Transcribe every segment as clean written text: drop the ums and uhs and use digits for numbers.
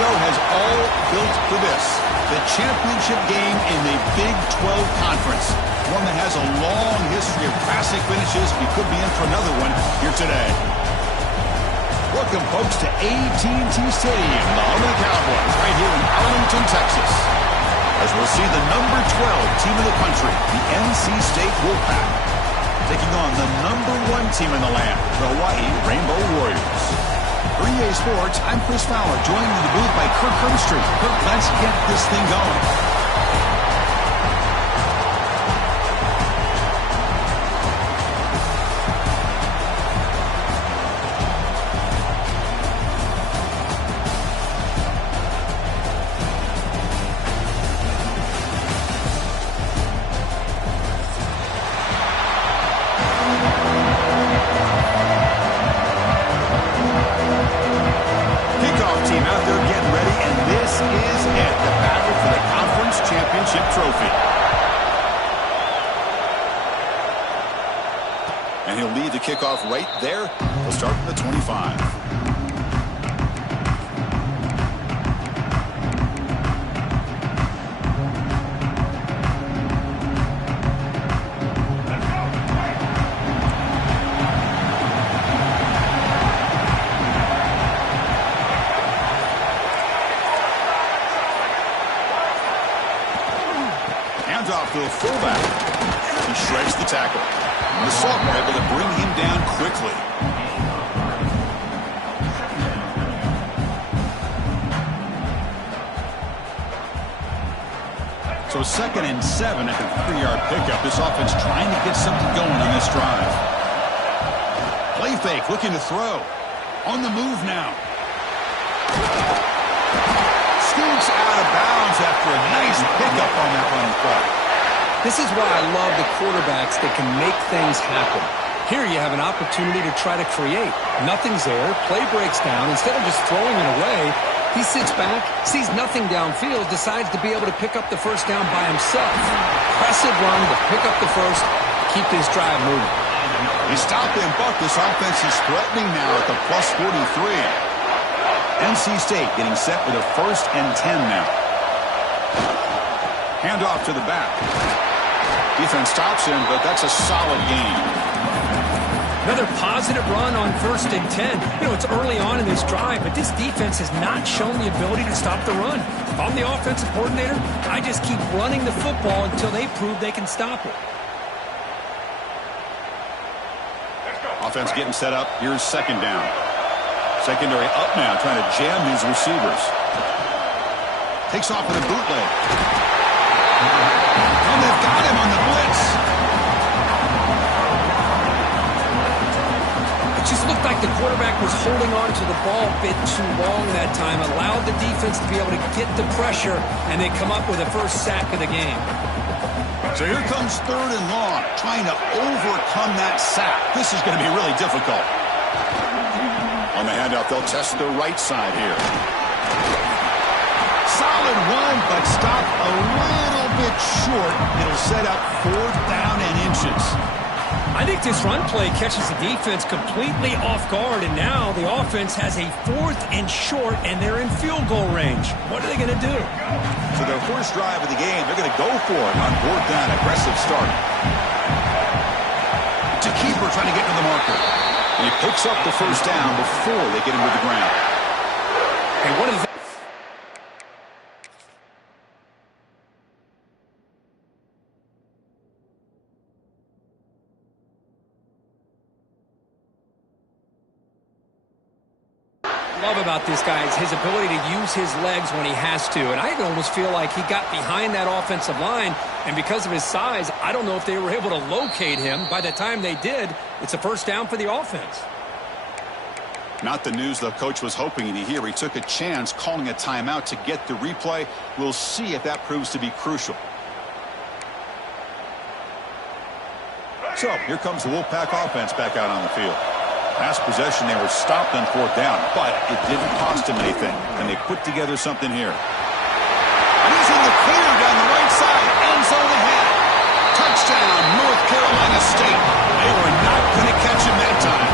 though, has all built for this. The championship game in the Big 12 Conference. One that has a long history of classic finishes. We could be in for another one here today. Welcome, folks, to AT&T Stadium, the home of the Cowboys, right here in Arlington, Texas. As we'll see the number 12 team in the country, the NC State Wolfpack, taking on the number 1 team in the land, the Hawaii Rainbow Warriors. For EA Sports, I'm Chris Fowler, joined in the booth by Kirk Herbstreit. Kirk, let's get this thing going. And he'll lead the kickoff right there. He'll start from the 25. Handoff to the fullback. He shreds the tackle. The sophomore able to bring him down quickly. So 2nd and 7 at the 3-yard pickup. This offense trying to get something going on this drive. Play fake, looking to throw. On the move now. Scoots out of bounds after a nice pickup on that running play. This is why I love the quarterbacks that can make things happen. Here you have an opportunity to try to create. Nothing's there. Play breaks down. Instead of just throwing it away, he sits back, sees nothing downfield, decides to be able to pick up the first down by himself. Impressive run to pick up the first, keep this drive moving. They stop and buck. This offense is threatening now at the plus 43. NC State getting set with a 1st and 10 now. Handoff to the back. Defense stops him, but that's a solid gain. Another positive run on 1st and 10. You know, it's early on in this drive, but this defense has not shown the ability to stop the run. If I'm the offensive coordinator, I just keep running the football until they prove they can stop it. Offense getting set up. Here's 2nd down. Secondary up now, trying to jam these receivers. Takes off with a bootleg. And they've got him on the blitz. It just looked like the quarterback was holding on to the ball a bit too long that time, allowed the defense to be able to get the pressure, and they come up with a first sack of the game. So here comes 3rd and long, trying to overcome that sack. This is going to be really difficult. On the handoff, they'll test the right side here. Solid run, but stopped a little bit short. It'll set up 4th down and inches. I think this run play catches the defense completely off guard, and now the offense has a 4th and short, and they're in field goal range. What are they going to do? So their first drive of the game, they're going to go for it on 4th down. Aggressive start. To keeper trying to get to the marker. And he picks up the first down before they get him to the ground. And one of the love about this guy is his ability to use his legs when he has to. And I almost feel like he got behind that offensive line, and because of his size, I don't know if they were able to locate him. By the time they did, it's a first down for the offense. Not the news the coach was hoping to hear. He took a chance calling a timeout to get the replay. We'll see if that proves to be crucial. So here comes the Wolfpack offense back out on the field. Last possession, they were stopped on 4th down, but it didn't cost them anything, and they put together something here. Using the clear down the right side, end zone ahead. Touchdown, North Carolina State. They were not going to catch him that time.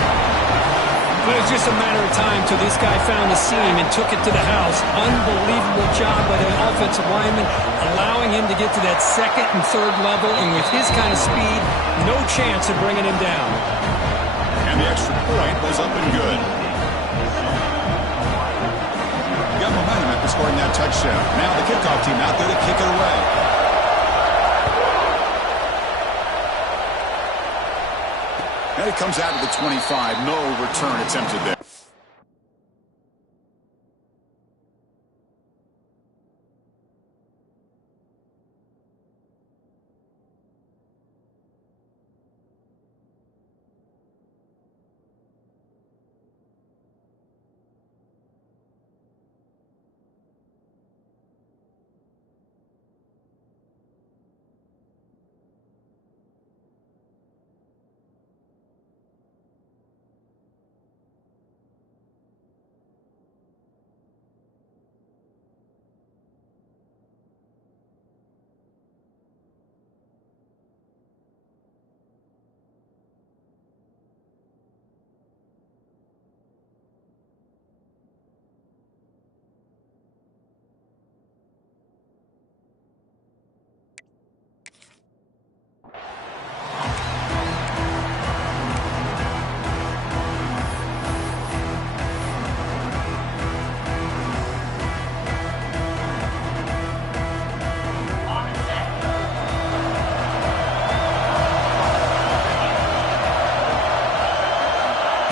But it's just just a matter of time till this guy found the seam and took it to the house. Unbelievable job by the offensive lineman, allowing him to get to that second and third level, and with his kind of speed, no chance of bringing him down. And the extra point was up and good. You got momentum after scoring that touchdown. Now the kickoff team out there to kick it away. And it comes out to the 25. No return attempted there.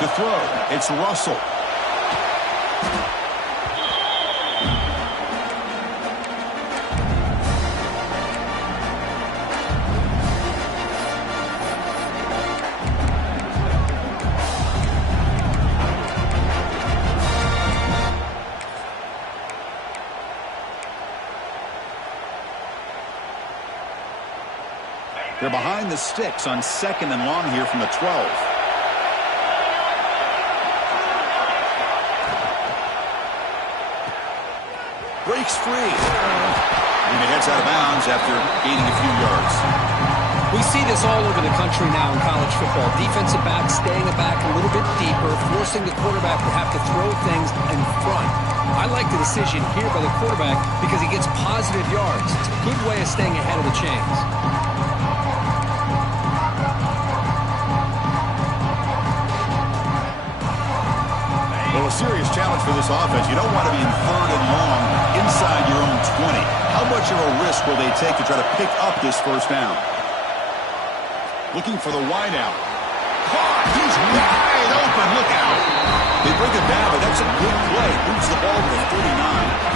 To throw, it's Russell. They're behind the sticks on 2nd and long here from the 12. Breaks free. And it heads out of bounds after gaining a few yards. We see this all over the country now in college football. Defensive backs staying back a little bit deeper, forcing the quarterback to have to throw things in front. I like the decision here by the quarterback because he gets positive yards. It's a good way of staying ahead of the chains. Well, a serious challenge for this offense. You don't want to be in 3rd and long inside your own 20. How much of a risk will they take to try to pick up this first down? Looking for the wide out. Caught! He's wide open. Look out. They bring it down, but that's a good play. Moves the ball to the 39.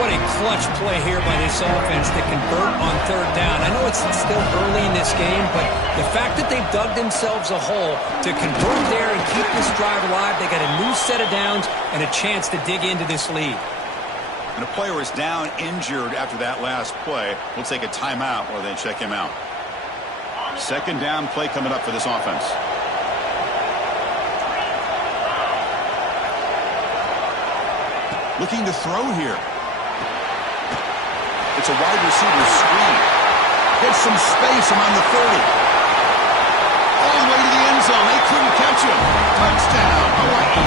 What a clutch play here by this offense to convert on 3rd down. I know it's still early in this game, but the fact that they've dug themselves a hole to convert there and keep this drive alive, they got a new set of downs and a chance to dig into this lead. And a player is down injured after that last play. We'll take a timeout while they check him out. 2nd down play coming up for this offense. Looking to throw here. It's a wide receiver screen. Gets some space around the 30. All the way to the end zone. They couldn't catch him. Touchdown, Hawaii.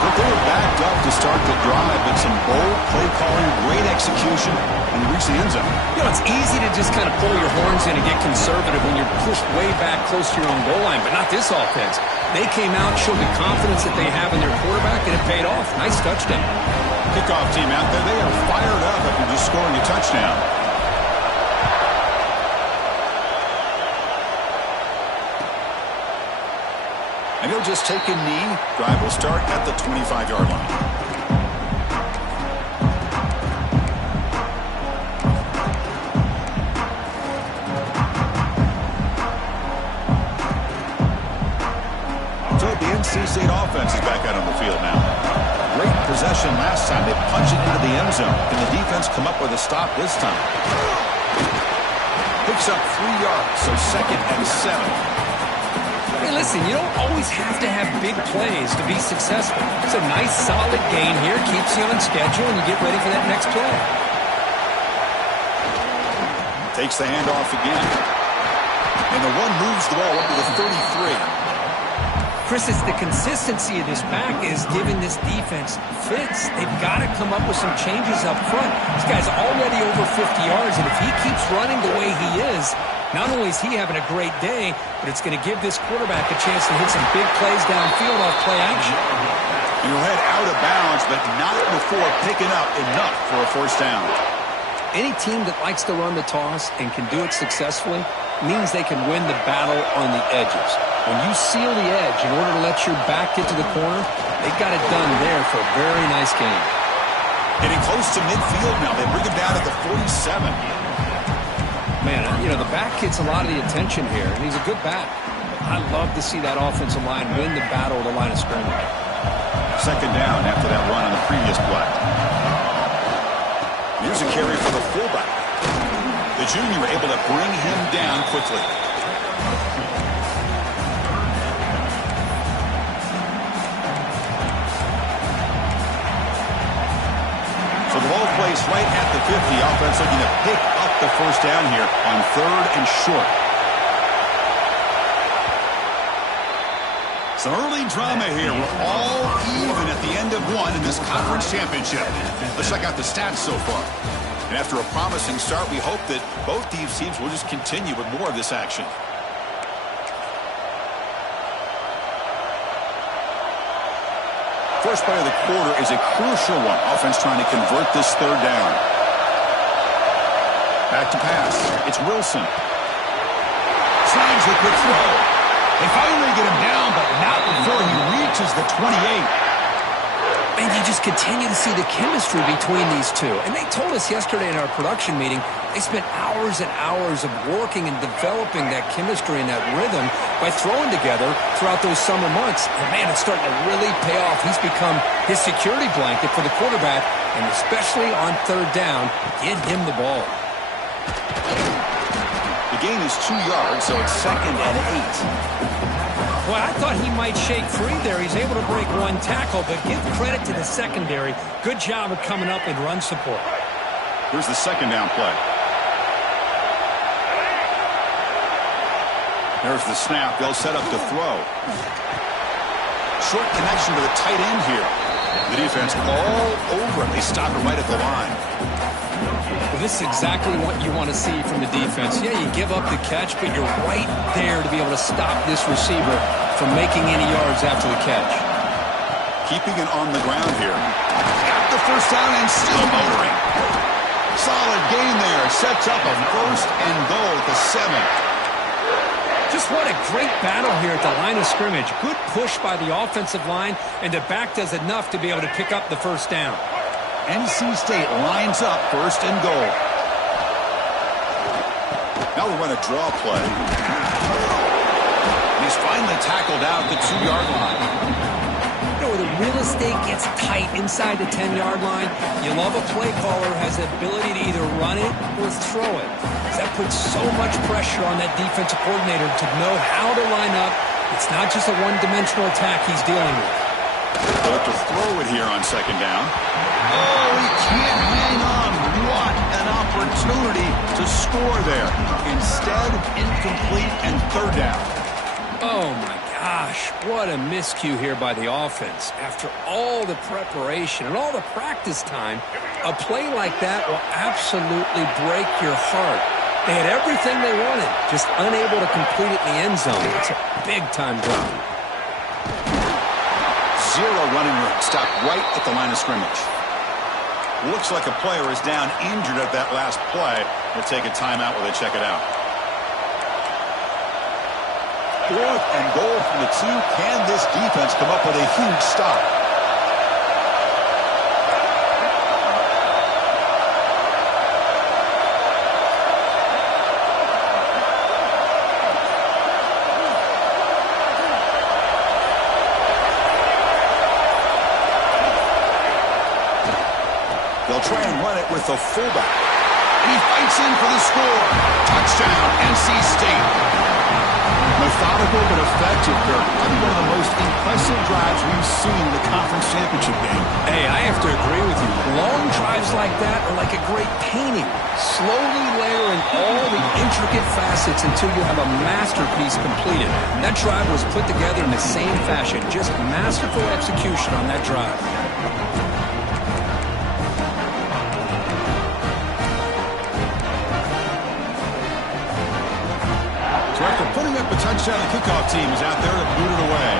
But they were backed up to start the drive, but some bold play calling, great execution, and reach the end zone. You know, it's easy to just kind of pull your horns in and get conservative when you're pushed way back close to your own goal line, but not this offense. They came out, showed the confidence that they have in their quarterback, and it paid off. Nice touchdown. Kickoff team out there, they are fired up after just scoring a touchdown. And he'll just take a knee. Drive will start at the 25-yard line. So the NC State offense is back out on the field now. Great possession last time. They punch it into the end zone. Can the defense come up with a stop this time? Picks up 3 yards, so 2nd and 7. Hey, listen, you don't always have to have big plays to be successful. It's a nice, solid gain here. Keeps you on schedule, and you get ready for that next play. Takes the handoff again. And the run moves the ball up to the 33. Chris, it's the consistency of this back is giving this defense fits. They've got to come up with some changes up front. This guy's already over 50 yards, and if he keeps running the way he is, not only is he having a great day, but it's going to give this quarterback a chance to hit some big plays downfield off play action. He'll head out of bounds, but not before picking up enough for a first down. Any team that likes to run the toss and can do it successfully means they can win the battle on the edges. When you seal the edge in order to let your back get to the corner, they got it done there for a very nice game. Getting close to midfield now. They bring him down at the 47. Man, the back gets a lot of the attention here, and he's a good back. I love to see that offensive line win the battle at the line of scrimmage. Second down after that run on the previous play. Here's a carry for the fullback. The junior able to bring him down quickly. So the ball plays right at the 50. Offense looking to pick up the first down here on 3rd and short. Some early drama here. We're all even at the end of one in this conference championship. Let's check out the stats so far. And after a promising start, we hope that both these teams will just continue with more of this action. First play of the quarter is a crucial one. Offense trying to convert this 3rd down. Back to pass. It's Wilson. Slides the quick throw. They finally get him down, but not before he reaches the 28. And you just continue to see the chemistry between these two. And they told us yesterday in our production meeting, they spent hours and hours of working and developing that chemistry and that rhythm by throwing together throughout those summer months. And, man, it's starting to really pay off. He's become his security blanket for the quarterback, and especially on 3rd down, get him the ball. The gain is 2 yards, so it's 2nd and 8. Well, I thought he might shake free there. He's able to break one tackle, but give credit to the secondary. Good job of coming up in run support. Here's the 2nd down play. There's the snap. They'll set up the throw. Short connection to the tight end here. The defense all over him. They stop it right at the line. Well, this is exactly what you want to see from the defense. Yeah, you give up the catch, but you're right there to be able to stop this receiver from making any yards after the catch. Keeping it on the ground here. Got the first down and still motoring. Solid gain there. Sets up a 1st and goal at the 7. Just what a great battle here at the line of scrimmage. Good push by the offensive line, and the back does enough to be able to pick up the first down. NC State lines up 1st and goal. Now we'll run a draw play. He's finally tackled out the 2-yard line. The real estate gets tight inside the 10-yard line. You love a play caller who has the ability to either run it or throw it. That puts so much pressure on that defensive coordinator to know how to line up. It's not just a one-dimensional attack he's dealing with. They'll have to throw it here on 2nd down. Oh, he can't hang on. What an opportunity to score there. Instead, incomplete and 3rd down. Oh, my gosh. What a miscue here by the offense. After all the preparation and all the practice time, a play like that will absolutely break your heart. They had everything they wanted, just unable to complete it in the end zone. It's a big-time drop. 0 running room. Stopped right at the line of scrimmage. Looks like a player is down injured at that last play. We'll take a timeout while they check it out. 4th and goal from the 2. Can this defense come up with a huge stop? They'll try and run it with the fullback. And he fights in for the score. Touchdown, NC State. Methodical Simple but effective, Kirk. Probably one of the most impressive drives we've seen in the conference championship game. Hey, I have to agree with you. Long drives like that are like a great painting. Slowly layering all the intricate facets until you have a masterpiece completed. That drive was put together in the same fashion. Just masterful execution on that drive. So after putting up a touchdown, the kickoff team is out there to boot it away.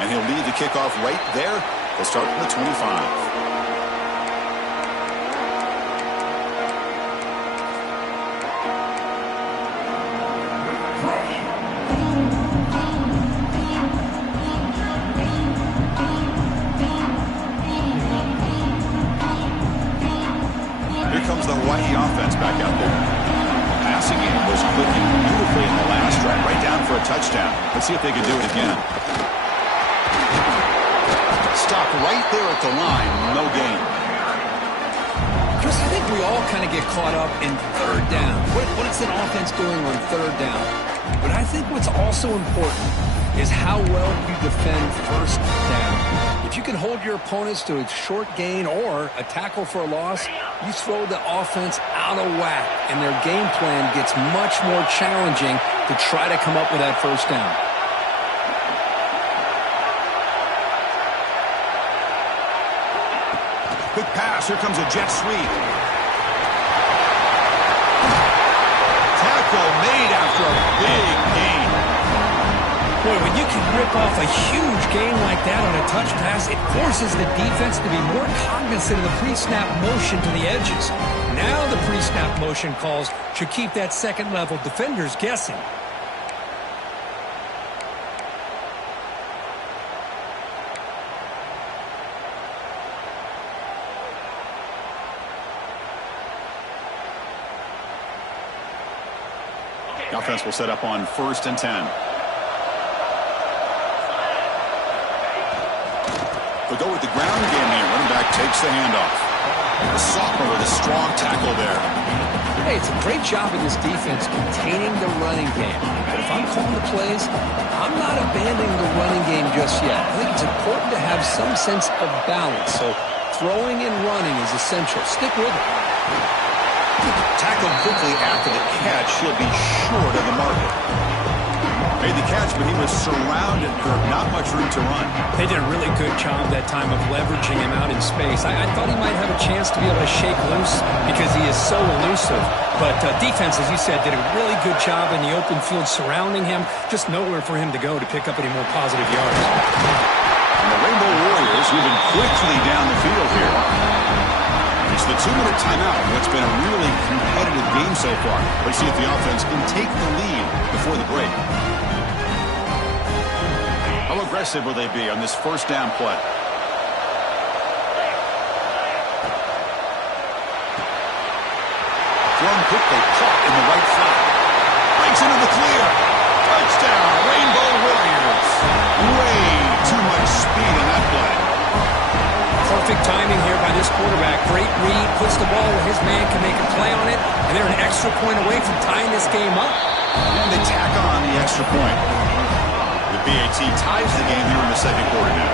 And he'll lead the kickoff right there. They'll start from the 25. The Hawaii offense back out there. The passing game was clicking beautifully in the last drive, right down for a touchdown. Let's see if they can do it again. Stop right there at the line, no gain. Chris, I think we all kind of get caught up in third down. What is an offense doing on third down? But I think what's also important is how well you defend first down. If you can hold your opponents to a short gain or a tackle for a loss, you throw the offense out of whack, and their game plan gets much more challenging to try to come up with that first down. Quick pass. Here comes a jet sweep. Tackle made after a big gain. Boy, when you can rip off a huge gain like that on a touch pass, it forces the defense to be more cognizant of the pre-snap motion to the edges. Now the pre-snap motion calls should keep that second-level defenders guessing. The offense will set up on 1st and 10. They'll go with the ground game here. Running back takes the handoff. The sophomore with a strong tackle there. Hey, it's a great job of this defense containing the running game. But if I'm calling the plays, I'm not abandoning the running game just yet. I think it's important to have some sense of balance. So throwing and running is essential. Stick with it. Tackled quickly after the catch. He'll be short of the marker. Made the catch, but he was surrounded, Kirk. Not much room to run. They did a really good job that time of leveraging him out in space. I thought he might have a chance to be able to shake loose because he is so elusive. But defense, as you said, did a really good job in the open field surrounding him. Just nowhere for him to go to pick up any more positive yards. And the Rainbow Warriors moving quickly down the field here. It's the 2-minute timeout. What's been a really competitive game so far. Let's see if the offense can take the lead before the break. How aggressive will they be on this first down play? Thrown quickly, caught in the right flat. Breaks into the clear. Touchdown, Rainbow Warriors. Way too much speed in that play. Perfect timing here by this quarterback. Great read, puts the ball where his man can make a play on it, and they're an extra point away from tying this game up. And they tack on the extra point. The BAT ties the game here in the second quarter now.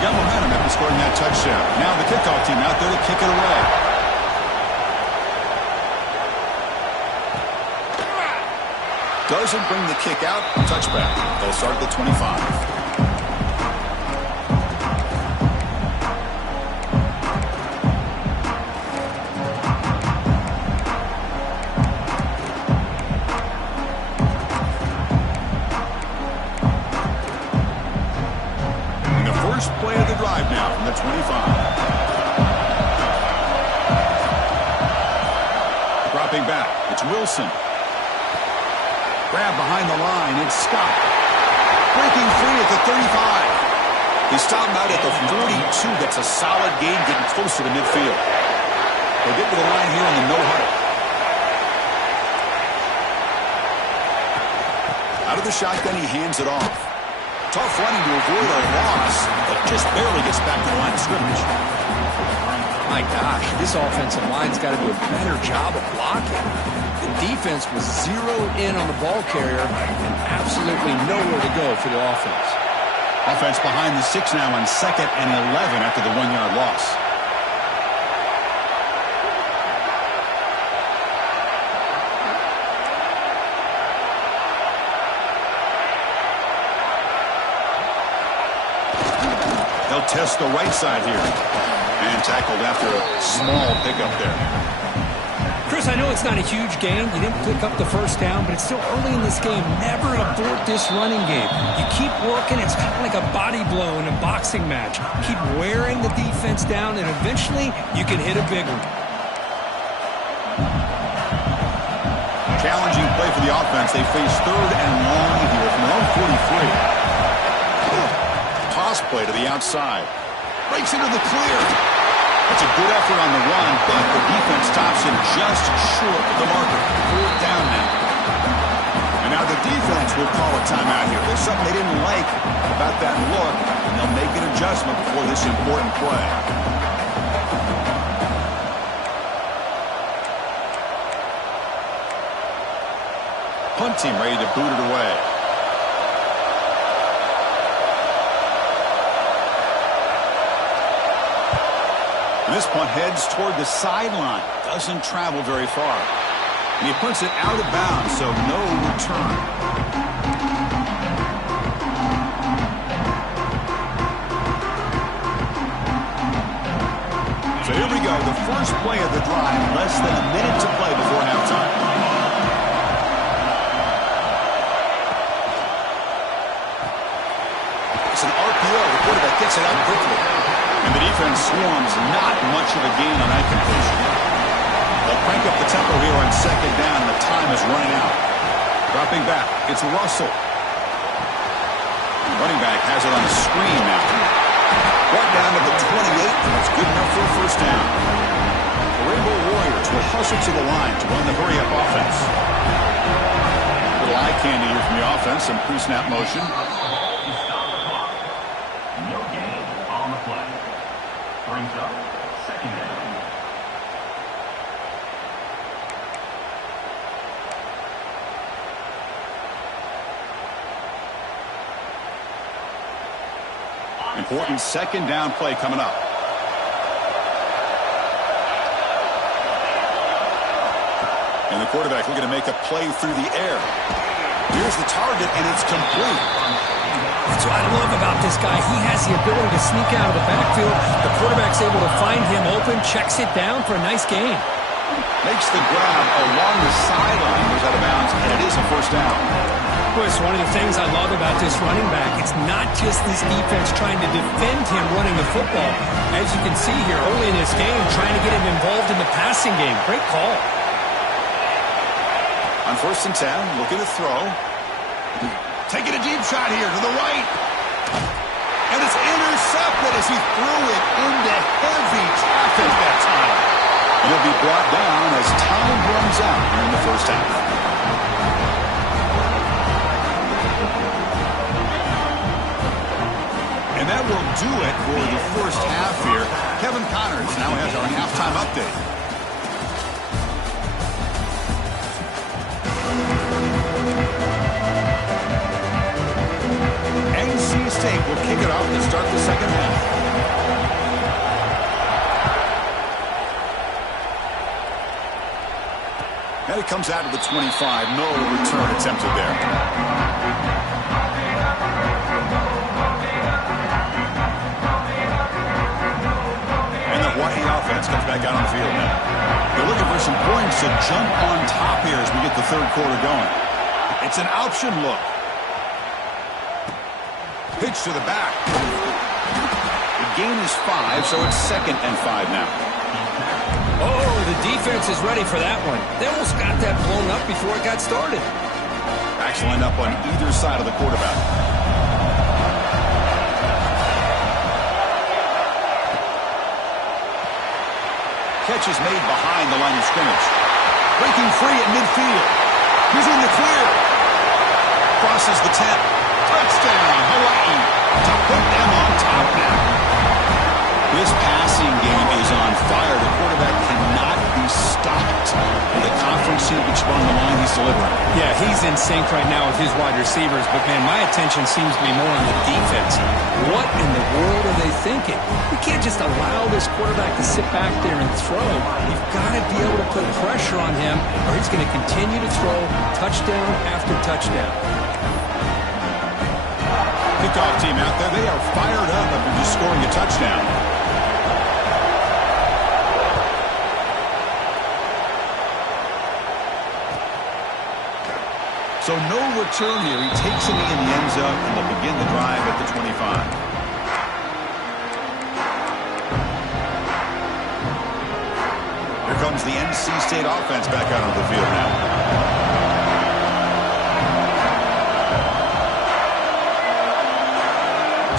Got momentum after scoring that touchdown. Now the kickoff team out there to kick it away. Doesn't bring the kick out. Touchback. They'll start at the 25. Play of the drive now from the 25. Dropping back, it's Wilson. Grab behind the line, it's Scott. Breaking free at the 35. They stop him out at the 42. That's a solid gain, getting closer to midfield. They'll get to the line here on the no huddle. Out of the shotgun, he hands it off. Tough running to avoid a loss, but just barely gets back to the line of scrimmage. My gosh, this offensive line's got to do a better job of blocking. The defense was zeroed in on the ball carrier and absolutely nowhere to go for the offense. Offense behind the 6 now on 2nd and 11 after the 1-yard loss. They'll test the right side here. And tackled after a small pickup there. Chris, I know it's not a huge gain. You didn't pick up the first down, but it's still early in this game. Never abort this running game. You keep working. It's kind of like a body blow in a boxing match. Keep wearing the defense down, and eventually you can hit a big one. Challenging play for the offense. They face 3rd and long here from their own 43. Toss play to the outside. Breaks into the clear. That's a good effort on the run, but the defense stops him just short of the marker. 4th down now. And now the defense will call a timeout here. There's something they didn't like about that look, and they'll make an adjustment for this important play. Punt team ready to boot it away. And this punt heads toward the sideline. Doesn't travel very far. And he puts it out of bounds, so no return. So here we go. The first play of the drive. Less than a minute to play before halftime. It's an RPO. The quarterback gets it out quickly. And the defense swarms. Not much of a gain on that completion. They'll crank up the tempo here on 2nd down, and the time is running out. Dropping back, it's Russell. Running back has it on the screen now. Brought down to the 28, and that's good enough for a first down. The Rainbow Warriors will hustle to the line to run the hurry-up offense. Little eye candy here from the offense, some pre-snap motion. Brings up 2nd down. Important 2nd down play coming up. And the quarterback looking to make a play through the air. Here's the target, and it's complete. That's what I love about this guy. He has the ability to sneak out of the backfield. The quarterback's able to find him open, checks it down for a nice gain. Makes the grab along the sideline, goes out of bounds, and it is a first down. Chris, one of the things I love about this running back, it's not just this defense trying to defend him running the football. As you can see here early in this game, trying to get him involved in the passing game. Great call. On 1st and 10, looking to throw. Taking a deep shot here to the right. And it's intercepted as he threw it into heavy traffic that time. And he'll be brought down as time runs out here in the first half. And that will do it for the first half here. Kevin Connors now has our halftime update. NC State will kick it off to start the second half. And it comes out to the 25. No return attempted there. And the Hawaii offense comes back out on the field now. They're looking for some points to jump on top here as we get the 3rd quarter going. It's an option look. Pitch to the back. The gain is 5, so it's 2nd and 5 now. Oh, the defense is ready for that one. They almost got that blown up before it got started. Backs line up on either side of the quarterback. Catch is made behind the line of scrimmage. Breaking free at midfield. He's in the clear. Crosses the 10. Touchdown, Hawaii, to put them on top now. This passing game is on fire. The quarterback cannot be stopped. The conference championship on the line, he's delivering. Yeah, he's in sync right now with his wide receivers, but, man, my attention seems to be more on the defense. What in the world are they thinking? You can't just allow this quarterback to sit back there and throw. You've got to be able to put pressure on him, or he's going to continue to throw touchdown after touchdown. Kickoff team out there, they are fired up after just scoring a touchdown. So no return here. He takes it in the end zone, and they'll begin the drive at the 25. Here comes the NC State offense back out on the field now.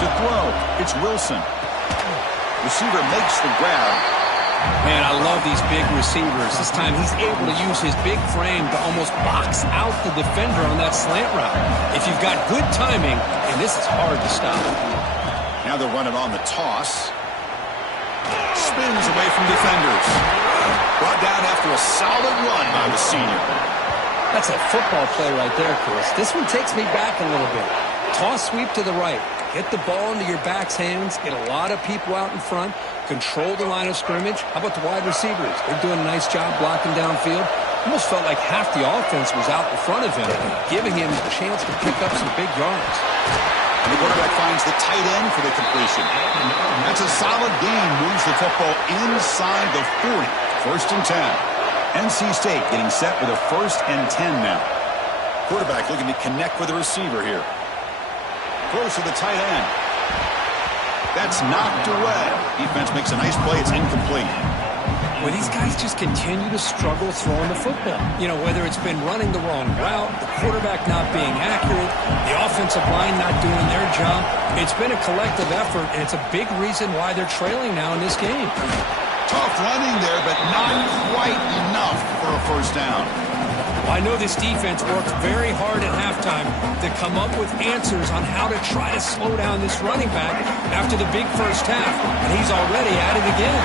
To throw, it's Wilson. Receiver makes the grab. Man, I love these big receivers. This time he's able to use his big frame to almost box out the defender on that slant route. If you've got good timing, and this is hard to stop. Now they're running on the toss. Spins away from defenders. Brought down after a solid run by the senior. That's a football play right there, Chris. This one takes me back a little bit. Toss sweep to the right. Get the ball into your back's hands. Get a lot of people out in front. Control the line of scrimmage. How about the wide receivers? They're doing a nice job blocking downfield. Almost felt like half the offense was out in front of him, giving him a chance to pick up some big yards. And the quarterback finds the tight end for the completion. That's a solid gain. Moves the football inside the 40. First and 10. NC State getting set with a first and 10 now. Quarterback looking to connect with the receiver here. Close to the tight end. That's knocked away. Defense makes a nice play. It's incomplete. Well, these guys just continue to struggle throwing the football. You know, whether it's been running the wrong route, the quarterback not being accurate, the offensive line not doing their job. It's been a collective effort, and it's a big reason why they're trailing now in this game. Tough running there, but not quite enough for a first down. I know this defense worked very hard at halftime to come up with answers on how to try to slow down this running back after the big first half, and he's already at it again.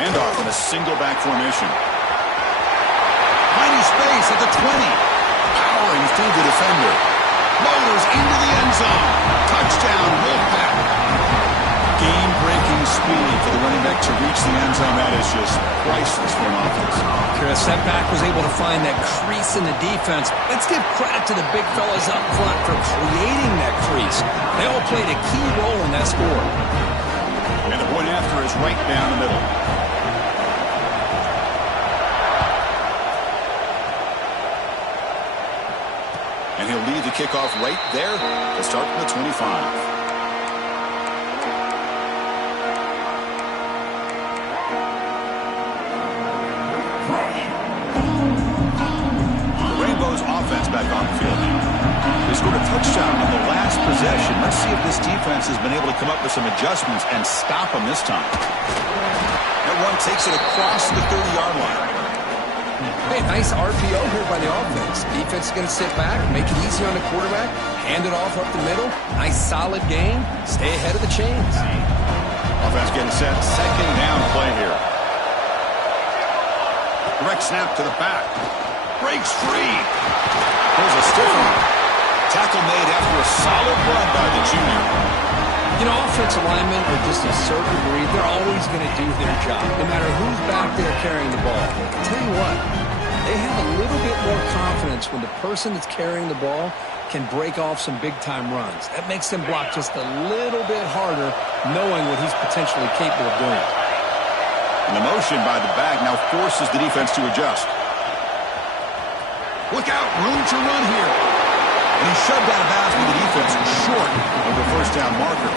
Handoff in a single back formation. Tiny space at the 20. Powering through the defender. Motors into the end zone. Touchdown, Wolfpack. Game-breaking speed for the running back to reach the end zone. That is just priceless for an offense. Chris, that back was able to find that crease in the defense. Let's give credit to the big fellas up front for creating that crease. They all played a key role in that score. And the point after is right down the middle. And he'll lead the kickoff right there to start from the 25. Offense back on the field now. They scored a touchdown on the last possession. Let's see if this defense has been able to come up with some adjustments and stop them this time. That one takes it across the 30-yard line. Hey, nice RPO here by the offense. Defense is going to sit back, make it easy on the quarterback, hand it off up the middle. Nice solid game. Stay ahead of the chains. Offense getting set. Second down play here. Direct snap to the back. Breaks free. There's a stiff one. Tackle made after a solid run by the junior. You know, offensive linemen are just a certain breed. They're always going to do their job, no matter who's back there carrying the ball. I'll tell you what, they have a little bit more confidence when the person that's carrying the ball can break off some big-time runs. That makes them block just a little bit harder, knowing what he's potentially capable of doing. And the motion by the back now forces the defense to adjust. Look out, room to run here. And he shoved out of bounds with the defense short of the first down marker.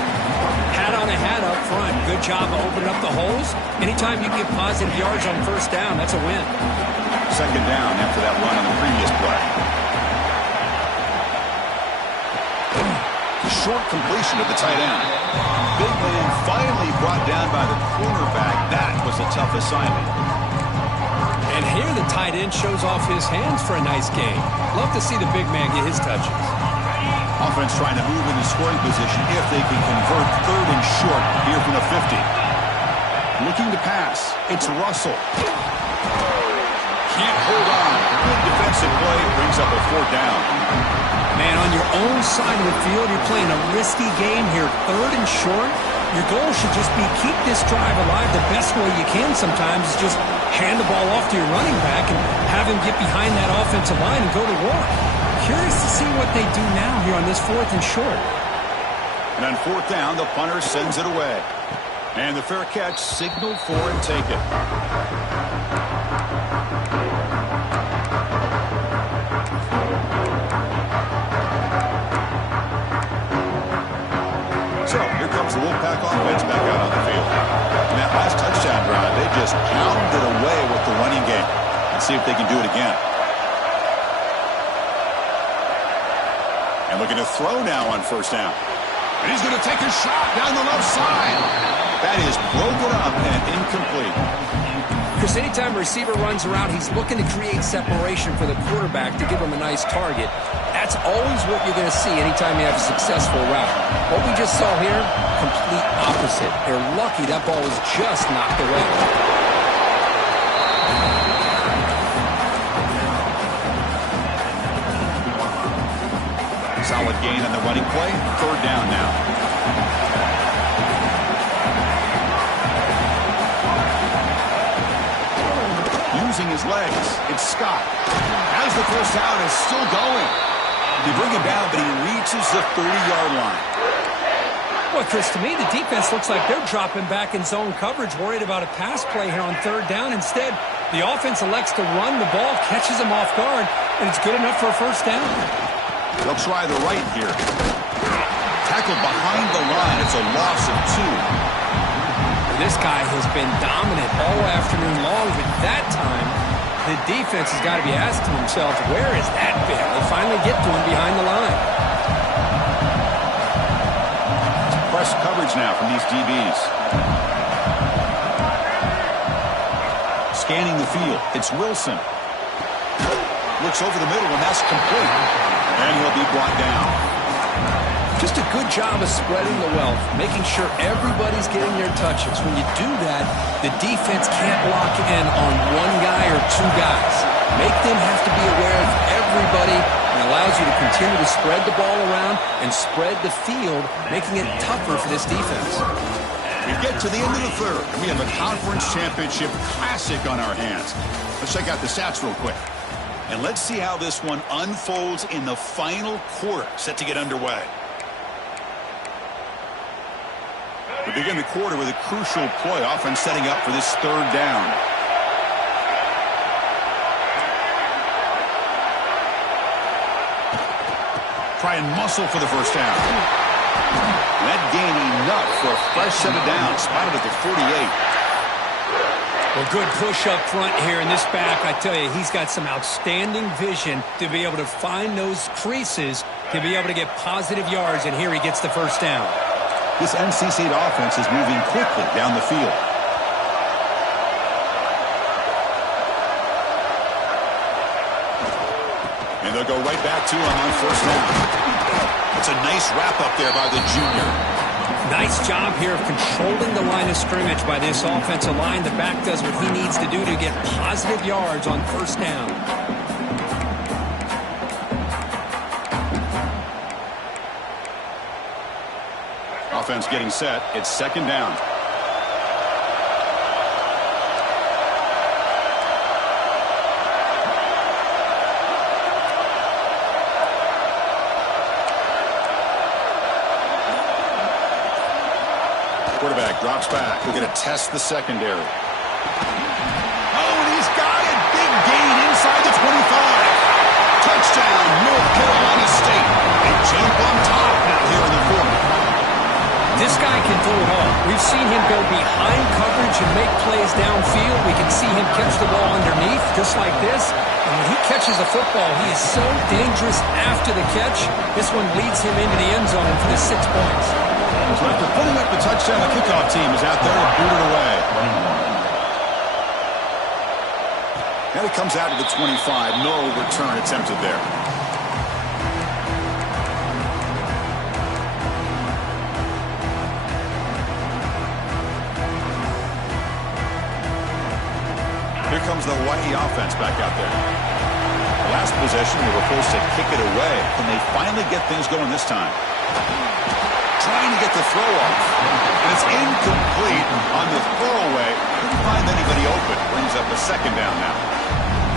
Hat on a hat up front. Good job of opening up the holes. Anytime you get positive yards on first down, that's a win. Second down after that run on the previous play. Short completion of the tight end. Big man finally brought down by the cornerback. That was a tough assignment. And here the tight end shows off his hands for a nice game. Love to see the big man get his touches. Offense trying to move into scoring position if they can convert 3rd and short here from the 50. Looking to pass. It's Russell. Can't hold on. Good defensive play. Brings up a 4th down. Man, on your own side of the field, you're playing a risky game here. 3rd and short. Your goal should just be keep this drive alive the best way you can sometimes is just hand the ball off to your running back and have him get behind that offensive line and go to work. Curious to see what they do now here on this 4th and short. And on 4th down, the punter sends it away. And the fair catch signaled for and taken. So here comes the Wolfpack offense back out on the field. In that last touchdown drive, they just pounded away with the running game. Let's see if they can do it again. And looking to throw now on 1st down. And he's going to take a shot down the left side. That is broken up and incomplete. Chris, anytime a receiver runs around, he's looking to create separation for the quarterback to give him a nice target. That's always what you're going to see anytime you have a successful route. What we just saw here, complete opposite. They're lucky that ball was just knocked away. Solid gain on the running play. 3rd down now. Using his legs, it's Scott. As the 1st down is still going. They bring him down, but he reaches the 30-yard line. Well, Chris, to me, the defense looks like they're dropping back in zone coverage, worried about a pass play here on 3rd down. Instead, the offense elects to run the ball, catches him off guard, and it's good enough for a 1st down. They'll try the right here. Tackled behind the line. It's a loss of 2. This guy has been dominant all afternoon long, but that time, the defense has got to be asking themselves, where is that been? They finally get to him behind the line. Press coverage now from these DBs. Scanning the field. It's Wilson. Looks over the middle, and that's complete. And he'll be brought down. Just a good job of spreading the wealth, making sure everybody's getting their touches. When you do that, the defense can't lock in on 1 guy or 2 guys. Make them have to be aware of everybody, and allows you to continue to spread the ball around and spread the field, making it tougher for this defense. We get to the end of the 3rd. We have a conference championship classic on our hands. Let's check out the stats real quick. And let's see how this one unfolds in the final quarter, set to get underway. We begin the quarter with a crucial play, offense setting up for this 3rd down. Try and muscle for the 1st down. That gain enough for a fresh set of downs, spotted at the 48. Well, good push up front here in this back. I tell you, he's got some outstanding vision to be able to find those creases, to be able to get positive yards, and here he gets the 1st down. This NC State offense is moving quickly down the field. And they'll go right back to him on 1st down. It's a nice wrap up there by the junior. Nice job here of controlling the line of scrimmage by this offensive line. The back does what he needs to do to get positive yards on 1st down. Offense getting set. It's 2nd down. Quarterback drops back. We're going to test the secondary. Oh, and he's got it. Big gain inside the 25. Touchdown, North Carolina State. They jump on top now here in the 4th. This guy can do it all. We've seen him go behind coverage and make plays downfield. We can see him catch the ball underneath, just like this. And when he catches a football, he is so dangerous after the catch. This one leads him into the end zone for the 6 points. So after putting up the touchdown, the kickoff team is out there to boot it away. Now he comes out to the 25. No return attempted there. comes the Hawaii offense back out there. Last possession, they were forced to kick it away. Can they finally get things going this time? Trying to get the throw off. And it's incomplete on the throwaway. Couldn't find anybody open. Brings up a second down now.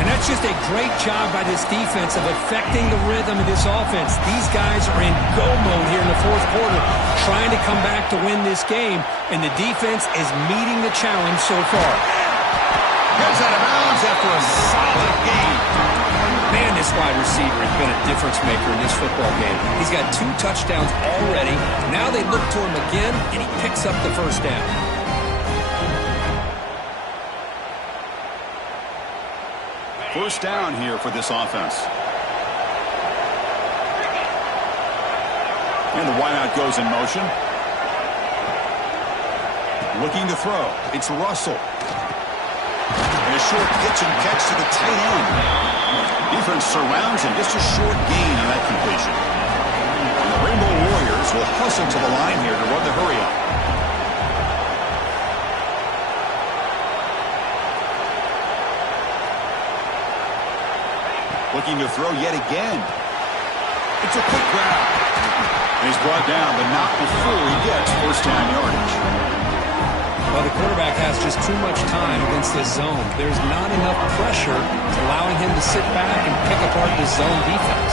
And that's just a great job by this defense of affecting the rhythm of this offense. These guys are in go mode here in the fourth quarter, trying to come back to win this game, and the defense is meeting the challenge so far. Gets out of bounds after a solid game. Man, this wide receiver has been a difference maker in this football game. He's got 2 touchdowns already. Now they look to him again, and he picks up the first down. First down here for this offense. And the wideout goes in motion. Looking to throw. It's Russell. And a short pitch and catch to the tight end. Defense surrounds him. Just a short gain on that completion. And the Rainbow Warriors will hustle to the line here to run the hurry-up. Looking to throw yet again. It's a quick grab. And he's brought down, but not before he gets first-down yardage. Well, the quarterback has just too much time against this zone. There's not enough pressure allowing him to sit back and pick apart this zone defense.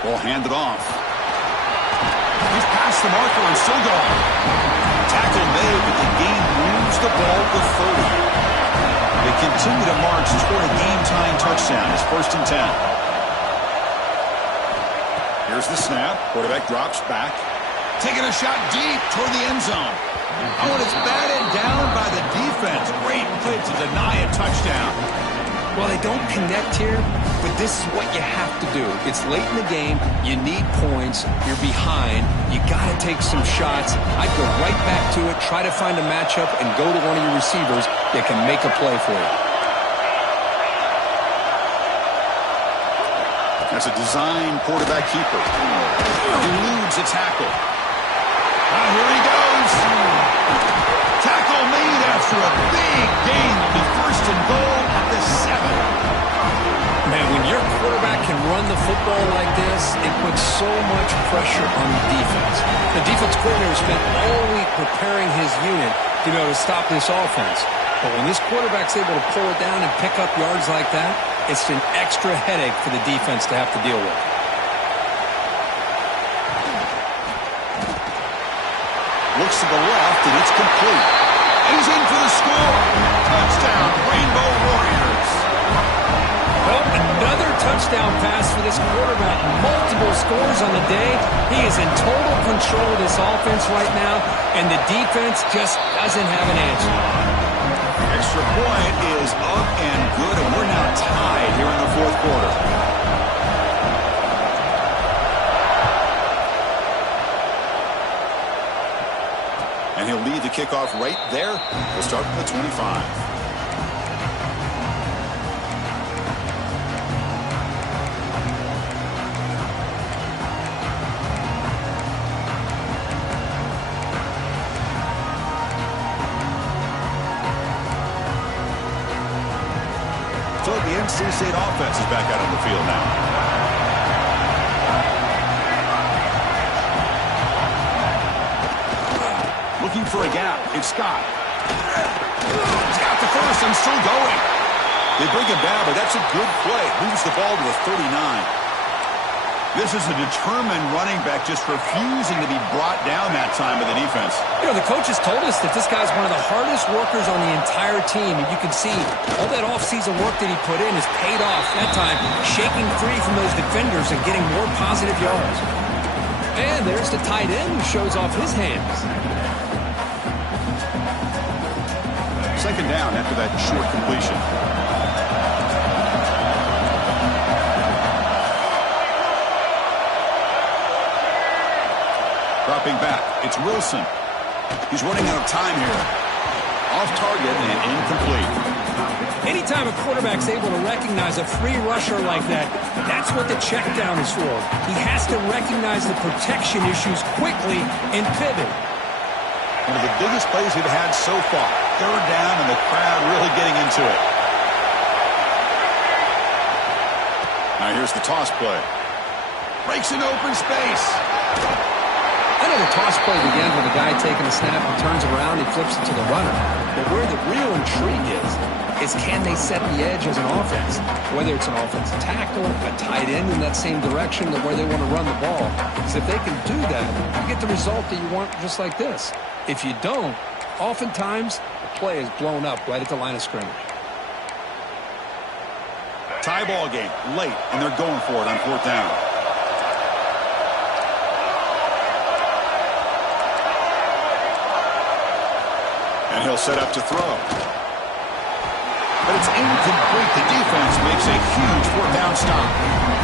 Ball handed off. He's past the marker and still going. Tackle made, but the game moves the ball to 30. They continue to march toward a game-tying touchdown. It's 1st and 10. Here's the snap. Quarterback drops back. Taking a shot deep toward the end zone. Oh, and it's batted down by the defense. Great play to deny a touchdown. Well, they don't connect here, but this is what you have to do. It's late in the game. You need points. You're behind. You got to take some shots. I'd go right back to it, try to find a matchup, and go to one of your receivers that can make a play for you. That's a design quarterback keeper. Eludes a tackle. Here he goes. Tackle made after a big gain. It'll be 1st and goal at the 7. Man, when your quarterback can run the football like this, it puts so much pressure on the defense. The defense coordinator spent all week preparing his unit to be able to stop this offense. But when this quarterback's able to pull it down and pick up yards like that, it's an extra headache for the defense to have to deal with. Looks to the left, and it's complete. And he's in for the score. Touchdown, Rainbow Warriors. Well, another touchdown pass for this quarterback. Multiple scores on the day. He is in total control of this offense right now, and the defense just doesn't have an answer. Extra point is up and good, and we're now tied here in the fourth quarter. And he'll lead the kickoff right there. We'll start from the 25. So the NC State offense is back out on the field now. Looking for a gap. It's Scott. He's got the first and still going. They bring him down, but that's a good play. Moves the ball to the 39. This is a determined running back just refusing to be brought down that time by the defense. You know, the coaches told us that this guy's one of the hardest workers on the entire team. And you can see all that offseason work that he put in has paid off. That time, shaking free from those defenders and getting more positive yards. And there's the tight end who shows off his hands. Second down after that short completion. Dropping back. It's Wilson. He's running out of time here. Off target and incomplete. Anytime a quarterback's able to recognize a free rusher like that, that's what the check down is for. He has to recognize the protection issues quickly and pivot. One of the biggest plays we've had so far. Third down, and the crowd really getting into it. Now here's the toss play. Breaks in open space. I know the toss play begins with a guy taking a snap and turns around and flips it to the runner. But where the real intrigue is can they set the edge as an offense? Whether it's an offensive tackle, a tight end in that same direction, or where they want to run the ball. Because if they can do that, you get the result that you want just like this. If you don't, oftentimes the play is blown up right at the line of scrimmage. Tie ball game, late, and they're going for it on fourth down. And he'll set up to throw. But it's incomplete. The defense makes a huge fourth down stop.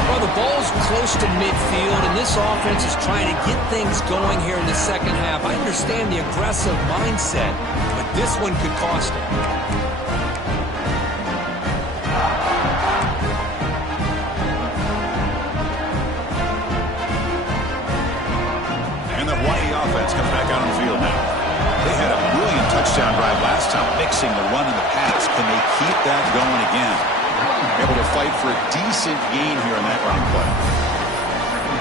Well, the ball's close to midfield, and this offense is trying to get things going here in the second half. I understand the aggressive mindset, but this one could cost them. And the Hawaii offense comes back out on the field now. They had a brilliant touchdown drive last time, mixing the run and the pass. Can they keep that going again? Able to fight for a decent gain here on that running play.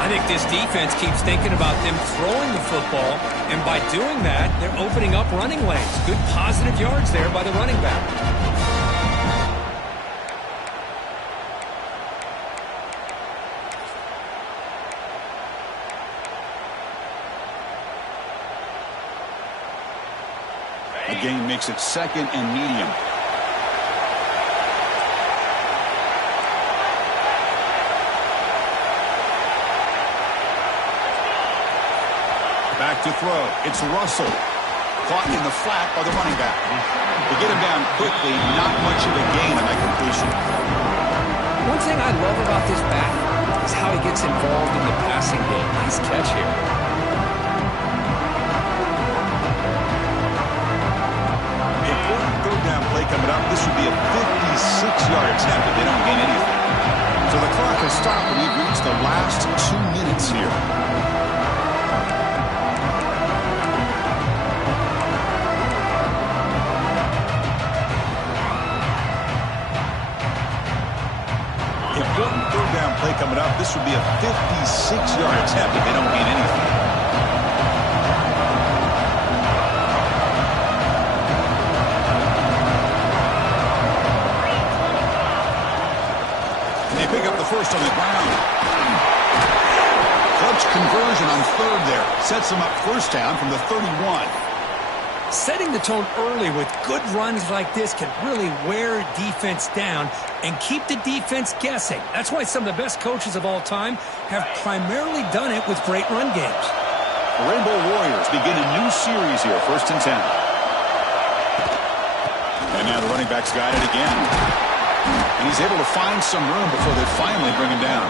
I think this defense keeps thinking about them throwing the football, and by doing that, they're opening up running lanes. Good positive yards there by the running back. The game makes it second and medium. Back to throw. It's Russell. Caught in the flat by the running back. They get him down quickly. Not much of a gain on that completion. One thing I love about this back is how he gets involved in the passing game. Nice catch here. Third down play coming up. This would be a 56-yard attempt if they don't gain anything. So the clock has stopped, and we've reached the last 2 minutes here. Important third down play coming up. This would be a 56-yard attempt if they don't gain anything. Pick up the first on the ground. Clutch conversion on third there. Sets them up first down from the 31. Setting the tone early with good runs like this can really wear defense down and keep the defense guessing. That's why some of the best coaches of all time have primarily done it with great run games. The Rainbow Warriors begin a new series here, 1st and 10. And now the running back's got it again. And he's able to find some room before they finally bring him down.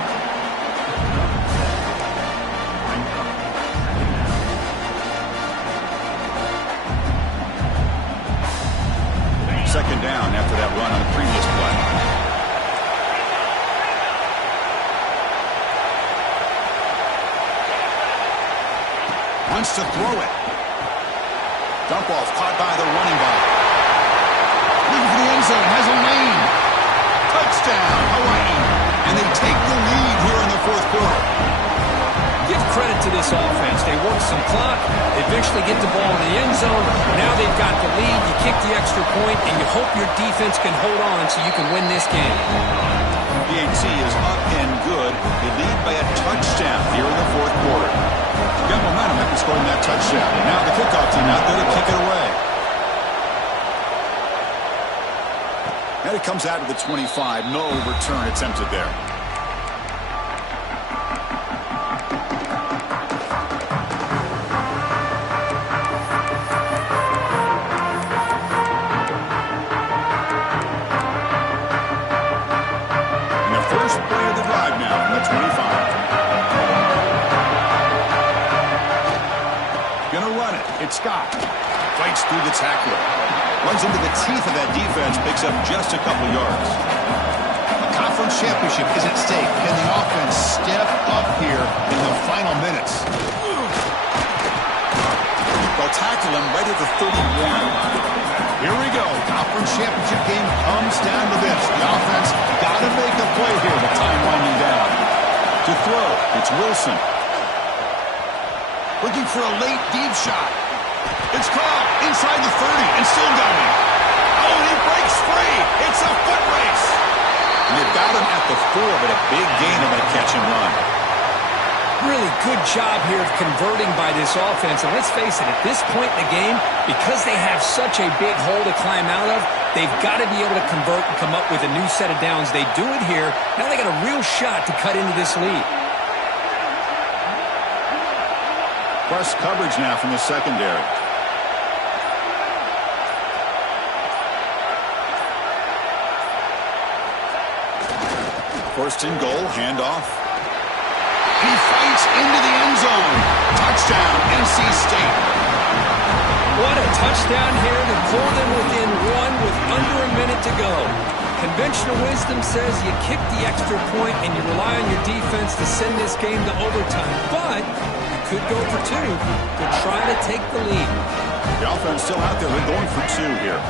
Second down after that run on the previous play. Wants to throw it. Dump off caught by the running back. Looking for the end zone. Has a lane. Touchdown, Hawaii. And they take the lead here in the fourth quarter. Give credit to this offense. They work some clock. They eventually get the ball in the end zone. Now they've got the lead. You kick the extra point, and you hope your defense can hold on so you can win this game. BAT is up and good. They lead by a touchdown here in the fourth quarter. They've got momentum after scoring that touchdown. Now the kickoff team out there to kick it away. And it comes out to the 25. No return attempted there. And the first play of the drive now from the 25. Gonna run it. It's Scott. Fights through the tackler. Runs into the teeth of that defense, picks up just a couple yards. A conference championship is at stake. Can the offense step up here in the final minutes? They'll tackle them right at the 31. Here we go. Conference championship game comes down to this. The offense got to make a play here with time winding down. To throw, it's Wilson. Looking for a late deep shot. It's caught inside the 30 and still going. Oh, and he breaks free. It's a foot race. And they've got him at the 4, but a big gain on that catch and run. Really good job here of converting by this offense. And let's face it, at this point in the game, because they have such a big hole to climb out of, they've got to be able to convert and come up with a new set of downs. They do it here. Now they got a real shot to cut into this lead. Press coverage now from the secondary. First and goal, handoff. He fights into the end zone. Touchdown, NC State. What a touchdown here to pull them within one with under a minute to go. Conventional wisdom says you kick the extra point and you rely on your defense to send this game to overtime. But you could go for 2 to try to take the lead. The offense still out there. They're going for 2 here.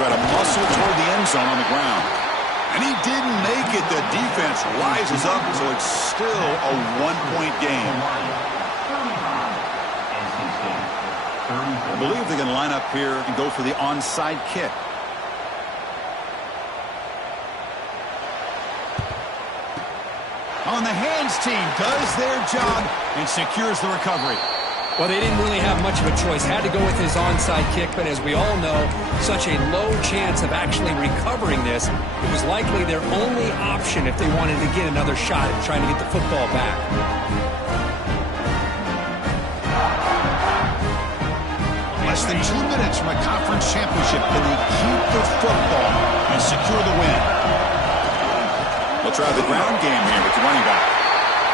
Try to muscle toward the end zone on the ground. And he didn't make it. The defense rises up, so it's still a 1-point game. I believe they can line up here and go for the onside kick. On the hands team does their job and secures the recovery. Well, they didn't really have much of a choice. Had to go with his onside kick, but as we all know, such a low chance of actually recovering this. It was likely their only option if they wanted to get another shot at trying to get the football back. Less than 2 minutes from a conference championship. Can they keep the football and secure the win? They'll try the ground game here with the running back.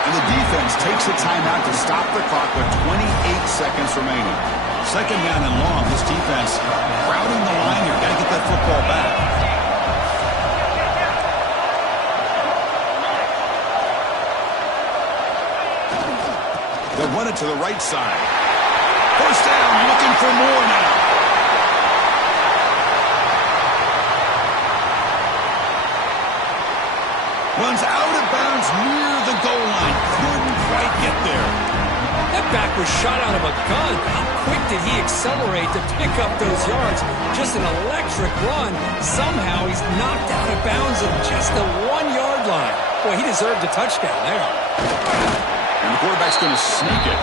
And the defense takes a timeout to stop the clock with 28 seconds remaining. Second down and long. This defense crowding the line here. Got to get that football back. They'll run it to the right side. First down, looking for more now. Runs out of bounds near the goal line. Couldn't quite get there. That back was shot out of a gun. How quick did he accelerate to pick up those yards? Just an electric run. Somehow he's knocked out of bounds at just the 1-yard line. Boy, he deserved a touchdown there. And the quarterback's going to sneak it.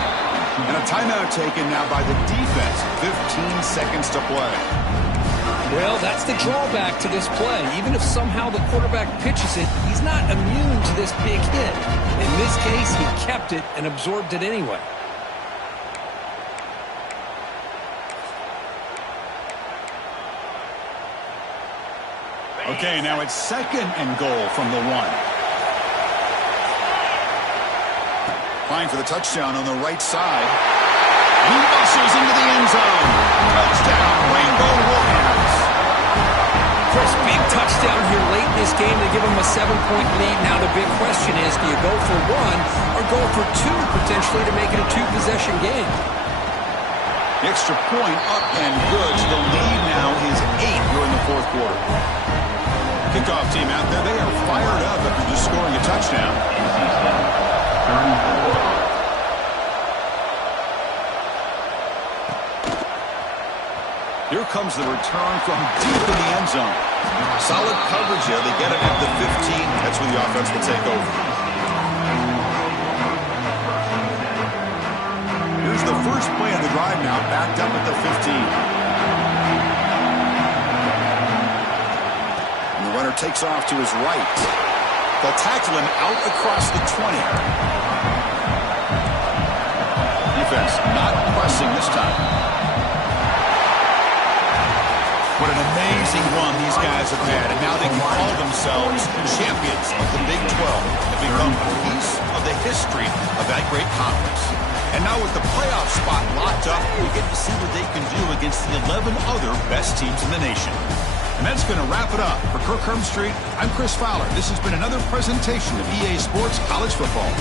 And a timeout taken now by the defense. 15 seconds to play. Well, that's the drawback to this play. Even if somehow the quarterback pitches it, he's not immune to this big hit. In this case, he kept it and absorbed it anyway. Okay, now it's second and goal from the 1. Applying for the touchdown on the right side. He muscles into the end zone. Touchdown, Rainbow Warriors. Chris, big touchdown here late in this game to give them a 7-point lead. Now the big question is, do you go for 1 or go for 2 potentially to make it a 2-possession game? The extra point up and good. So the lead now is 8 here in the 4th quarter. Kickoff team out there, they are fired up after just scoring a touchdown. Here comes the return from deep in the end zone. Solid coverage here. They get it at the 15. That's where the offense will take over. Here's the first play of the drive now, backed up at the 15. And the runner takes off to his right. They'll tackle him out across the 20. Defense not pressing this time. What an amazing run these guys have had, and now they can call themselves champions of the Big 12. become a piece of the history of that great conference. And now with the playoff spot locked up, we get to see what they can do against the 11 other best teams in the nation. And that's going to wrap it up. For Kirk Herbstreit, I'm Chris Fowler. This has been another presentation of EA Sports College Football.